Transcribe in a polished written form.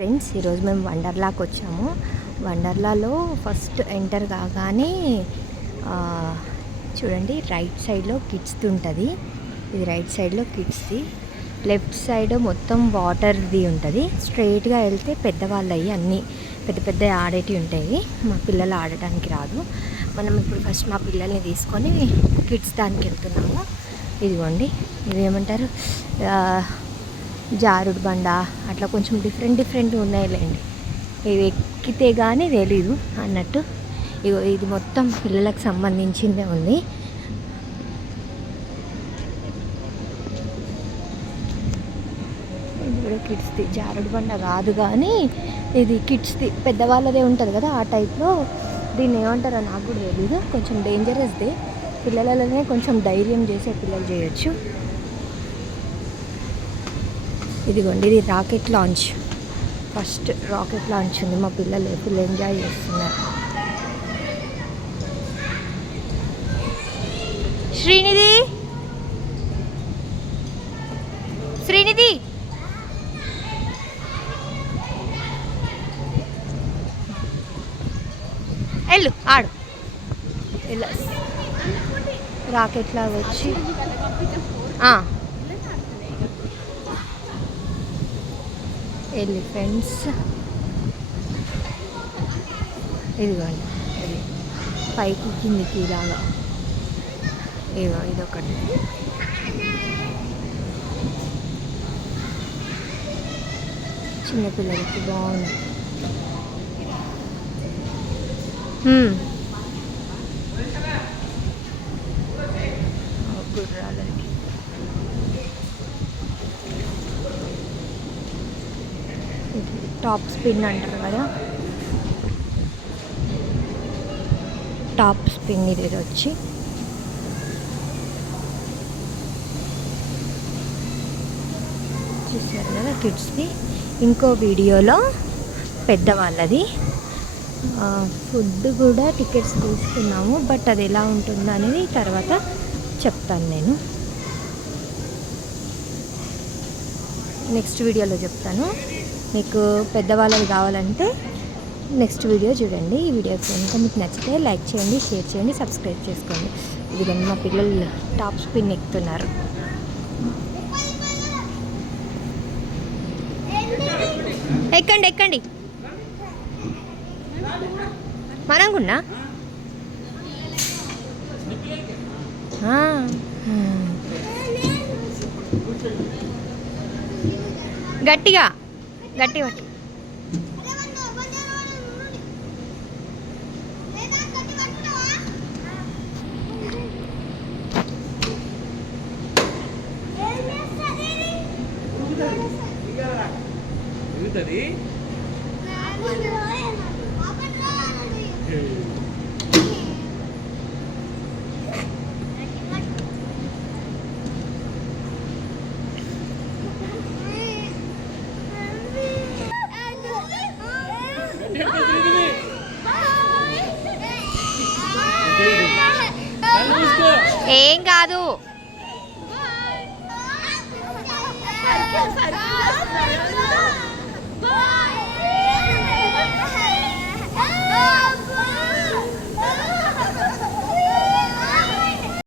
Friends, ఈరోజు మేము వండర్లాకి వచ్చాము. వండర్లాలో ఫస్ట్ ఎంటర్ కాగానే చూడండి, రైట్ సైడ్లో కిడ్స్ది ఉంటుంది. ఇది రైట్ సైడ్లో కిడ్స్ది, లెఫ్ట్ సైడ్ మొత్తం వాటర్ది ఉంటుంది. స్ట్రైట్గా వెళ్తే పెద్దవాళ్ళవి అన్నీ పెద్ద పెద్ద ఆడేటివి ఉంటాయి. మా పిల్లలు ఆడటానికి రాదు. మనం ఇప్పుడు ఫస్ట్ మా పిల్లల్ని తీసుకొని కిడ్స్ దానికి వెళ్తున్నాము. ఇదిగోండి, ఇవేమంటారు, జారుడు బండ, అట్లా కొంచెం డిఫరెంట్ ఉన్నాయిలేండి. ఇవి ఎక్కితే కానీ తెలీదు అన్నట్టు. ఇగో ఇది మొత్తం పిల్లలకు సంబంధించిందే ఉంది. ఇది కూడా కిడ్స్ది, జారుడు బండ కాదు కానీ ఇది కిడ్స్ది, పెద్దవాళ్ళదే ఉంటుంది కదా ఆ టైప్లో. దీన్ని ఏమంటారో నాకు కూడా తెలీదు. కొంచెం డేంజరస్ది, పిల్లలలోనే కొంచెం ధైర్యం చేసే పిల్లలు చేయొచ్చు. ఇదిగోండి, ఇది rocket launch. First rocket launch ఉంది. మా పిల్లలు ఫుల్ ఎంజాయ్ చేస్తున్నారు. శ్రీనిధి వెళ్ళు ఆడు. ఇలా రాకెట్ లాగా వచ్చి ఎలిఫెంట్స్. ఇదిగోండి, ఇది పైకి కిందికి ఇలాగా. ఇదిగో ఇదొకటి. చిన్నపిల్లలకి బాగుంది. గుర్రాలకి టాప్ స్పిన్ అంటారు కదా, టాప్ స్పిన్. ఇది వచ్చి చూసారు కదా కిడ్స్ది. ఇంకో వీడియోలో పెద్దవాళ్ళది. ఫుడ్ కూడా టికెట్స్ తీసుకున్నాము, బట్ అది ఎలా ఉంటుందో అనేది తర్వాత చెప్తాను నేను. నెక్స్ట్ వీడియోలో చెప్తాను. మీకు పెద్దవాళ్ళవి కావాలంటే నెక్స్ట్ వీడియో చూడండి. ఈ వీడియో కనుక మీకు నచ్చితే లైక్ చేయండి, షేర్ చేయండి, సబ్స్క్రైబ్ చేసుకోండి. ఇదిగోండి, మా పిల్లలు టాప్ స్పిన్ ఎక్కుతున్నారు. ఎక్కండి ఎక్కండి, మనంగున్నా గట్టిగా గట్టి పట్టి. ఏం కాదు.